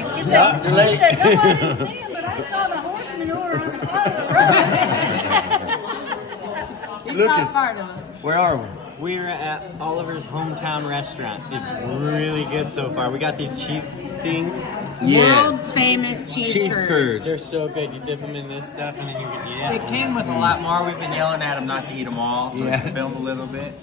sorry. You said, no, I didn't see him, but I saw the horse manure on the side of the road. Lucas, where are we? We're at Oliver's hometown restaurant. It's really good so far. We got these cheese things. Yeah. World famous cheese curds. They're so good. You dip them in this stuff and then you can eat it. It came with a lot more. We've been yelling at them not to eat them all, so we can film a little bit.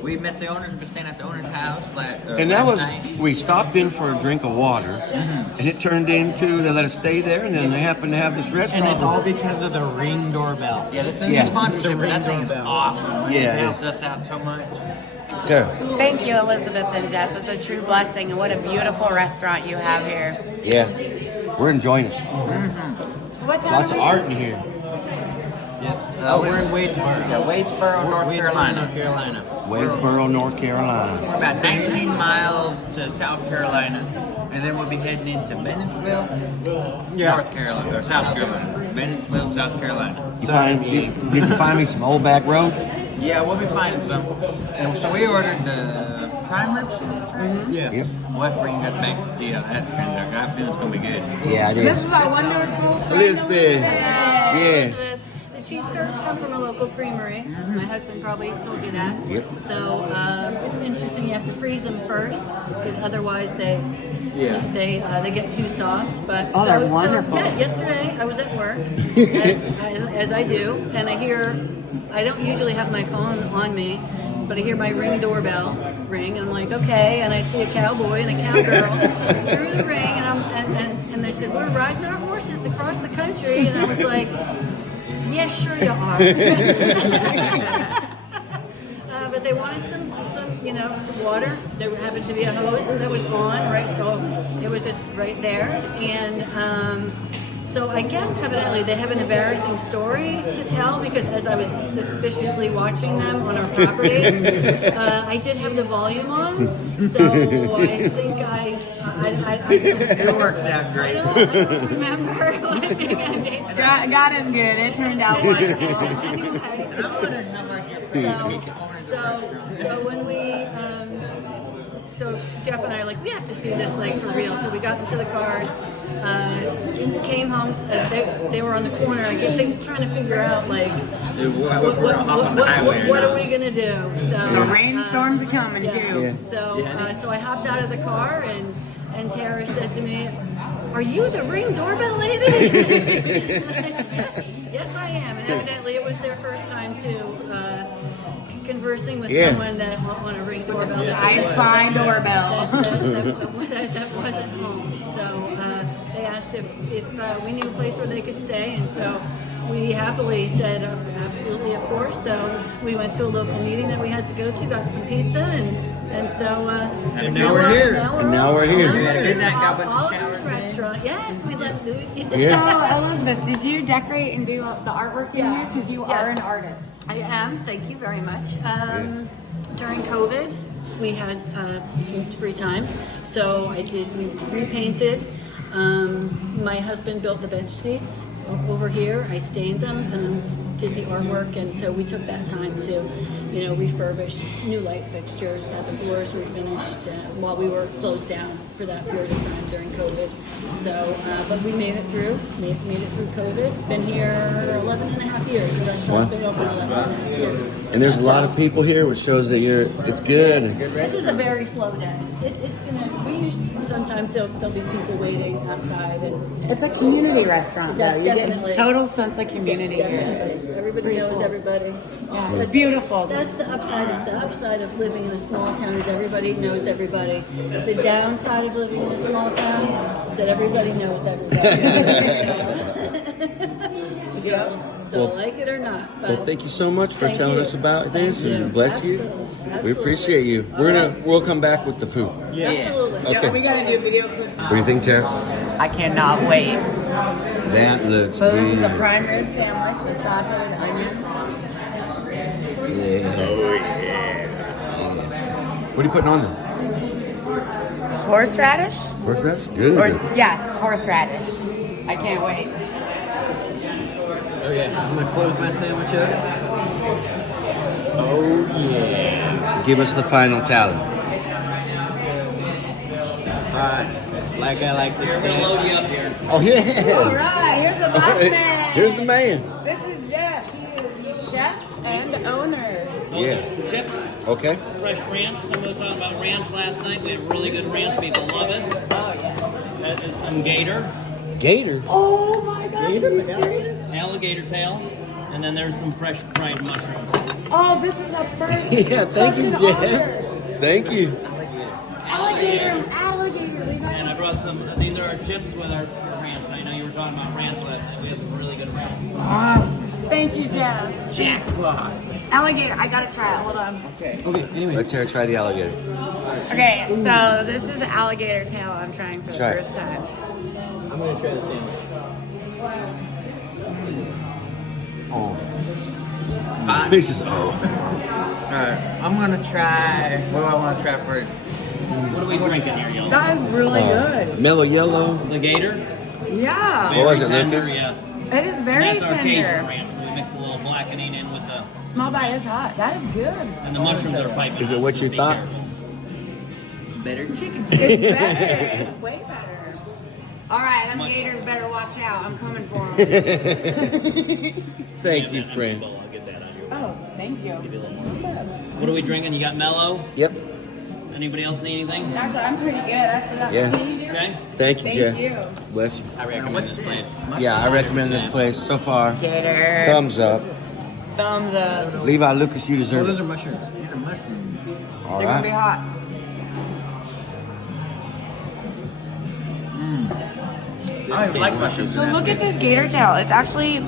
We met the owners. We've been staying at the owner's house last night. We stopped in for a drink of water, and it turned into, they let us stay there, and then they happened to have this restaurant. And it's all because of the Ring doorbell. Yeah, this is a sponsorship, but that thing is awesome. Yeah, It's helped us out so much. Sure. Thank you, Elizabeth and Jess. It's a true blessing, and what a beautiful restaurant you have here. Yeah, we're enjoying it. So what time Lots of art in here. Yes. We're in Wadesboro. Yeah, Wadesboro, North Carolina. Wadesboro, North Carolina. We're about 19 miles to South Carolina, and then we'll be heading into Bennettsville, North Carolina, or South Carolina. Bennettsville, South Carolina. Did you find me some old back roads? Yeah, we'll be finding some. And so we ordered the prime rib sandwich, right? Yeah. Yep. We'll have to bring you guys back to see how that turns out. I feel it's going to be good. Yeah, it This is. is a wonderful Elizabeth. Yeah. Yeah. The cheese curds come from a local creamery. My husband probably told you that. Yep. So it's interesting. You have to freeze them first because otherwise they get too soft. But they're wonderful. Yeah, yesterday I was at work as I do, and I don't usually have my phone on me, but I hear my Ring doorbell ring, and I'm like, okay, and I see a cowboy and a cowgirl through the ring, and they said, we're riding our horses across the country, and I was like, yeah, sure you are. But they wanted some water. There happened to be a hose that was on, right? So it was just right there. And so I guess evidently they have an embarrassing story to tell because as I was suspiciously watching them on our property, I did have the volume on. So I think It worked out great. I don't remember. I think I made some. God is good. It turned out wonderful. Anyway. So when so Jeff and I are like, we have to see this like for real. So we got into the cars, came home. They were on the corner. I get trying to figure out like what are we gonna do? So The rainstorms are coming too. Yeah. So I hopped out of the car and Tara said to me, "Are you the Ring doorbell lady?" Yes, I am. And evidently it was their first time too. Conversing with someone that on a Ring doorbell. iPhone doorbell. That wasn't home. So they asked if we knew a place where they could stay, and so we happily said absolutely, of course. So we went to a local meeting that we had to go to, got some pizza, and so now we're here. Now we're here. We had a good night, got a bunch of Oliver's showers. restaurant. Yes, we left. Yeah. So, Elizabeth, did you decorate and do the artwork in here? Because you are an artist. I am. Thank you very much. During COVID, we had some free time, so we repainted. My husband built the bench seats over here. I stained them and did the artwork, and so we took that time to, refurbish new light fixtures, had the floors refinished while we were closed down for that period of time during COVID. So, but we made it through COVID. Been here 11 and a half years. The restaurant's been open 11 and a half years. And there's a lot of people here, which shows that it's good. This is a very slow day. Sometimes there'll be people waiting outside. It's a community restaurant, though. You get Definitely. a total sense of community here. Definitely. Everybody knows everybody. Yeah, it's beautiful. That's the upside of living in a small town is everybody knows everybody. The downside of living in a small town is that everybody knows everybody. So like it or not. Well, thank you so much for telling us about this, and bless you. Absolutely. We appreciate you. We'll come back with the food. Absolutely. Okay. We got to do video clips. What do you think, Tara? I cannot wait. That looks So this is good. the prime rib sandwich with sauteed onions. Yeah. What are you putting on there? Horseradish? Horseradish? Good. Yes, horseradish. I can't wait. Oh yeah, I'm gonna close my sandwich up. Oh yeah. Give us the final tally. right. Like I like to say. Load you up here. Oh yeah. All right, here's the boss man. Here's the man. This is Jeff. He is the chef and owner. Yeah. Some chips, Okay. fresh ranch. Someone was talking about ranch last night. We have really good ranch. People love it. Oh, yes. That is some gator, Gator. Oh, my God. Are you serious? alligator tail, and then there's some fresh fried mushrooms. Oh, this is a first. Yeah. Thank you, Such an Jeff. honor. Thank you. Alligator. And I brought some. These are our chips with our ranch. I know you were talking about ranch last night. We have some really good ranch. Awesome. Thank you, Jeff. Jackpot. Alligator. I got to try it. Hold on. Okay, anyways. Let's hear her try the alligator. Okay, so this is alligator tail I'm trying for the Try it. first time. I'm gonna try the sandwich. Oh. This is Alright, I'm gonna try. What do I want to try first? What are we drinking here, y'all? That is really good. Mellow yellow. The gator. Yeah, What was it, Very tender, Lucas? yes. it is very And that's our Cajun tender. ranch. So we mix a little blackening in with the, Small bite is hot. That is good. and the mushrooms are piping. Is it hot, what so you be thought? careful. Better chicken. It's better. It's way better. All right, them gators better watch out. I'm coming for them. Thank you, Yeah, friend. I'll get that on you. Oh, thank you. Give you a little more. What are we drinking? You got mellow? Yep. Anybody else need anything? Actually, I'm pretty good. I still got Yeah. tea here. Okay. Thank you, Thank Jeff. you. Bless you. I recommend this place. Yeah, I recommend this place so far. Gator. Thumbs up. Thumbs up. Levi, Lucas, you Oh, deserve those it. are mushrooms. These are mushrooms. All They're gonna be right. hot. I like mushrooms. So look at this gator tail. It's actually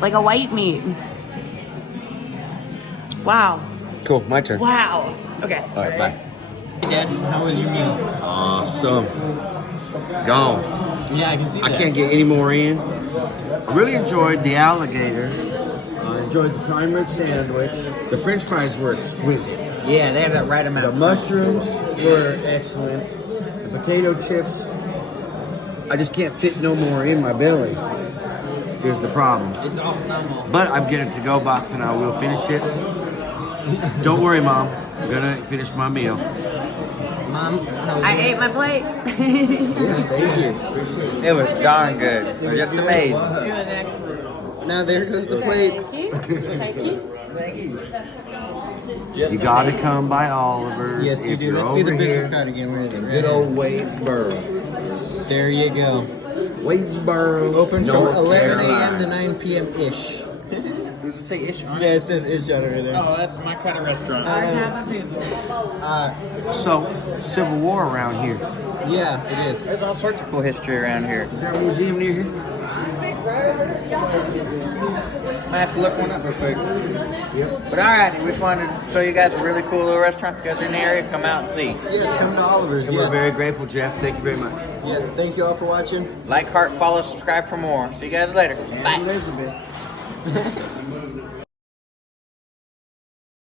like a white meat. Wow. Cool. My turn. Wow. Okay. All right. Bye. Hey, Dad, how was your meal? Awesome. Gone. Yeah, I can see I that. can't get any more in. I really enjoyed the alligator. I enjoyed the prime rib sandwich. The French fries were exquisite. Yeah, they have that right amount. The mushrooms were excellent. The potato chips, I just can't fit no more in my belly. Is the problem. It's all phenomenal. But I'm getting a to-go box and I will finish it. Don't worry, Mom. I'm gonna finish my meal. Mom, how was I yours? ate my plate. Yes, thank you. It was darn good. It was just amazing. Now there goes the plates. You gotta come by Oliver's. Yes, you if do. you're Let's see the over business here. card again. Where is it? Good old Wadesboro. There you go. Wadesboro. Open from North 11 a.m. Carolina. to 9 p.m. ish. Does it say ish on it? Yeah, it says ish out over there. Oh, that's my kind of restaurant. So, Civil War around here. Yeah, it is. There's all sorts of cool history around here. Is there a museum near here? I have to look one up real quick. But alright, we just wanted to show you guys a really cool little restaurant. If you guys are in the area, come out and see. Yes, come to Oliver's. And yes. we're very grateful, Jeff. Thank you very much. Yes, thank you all for watching. Like, heart, follow, subscribe for more. See you guys later. Bye. Elizabeth.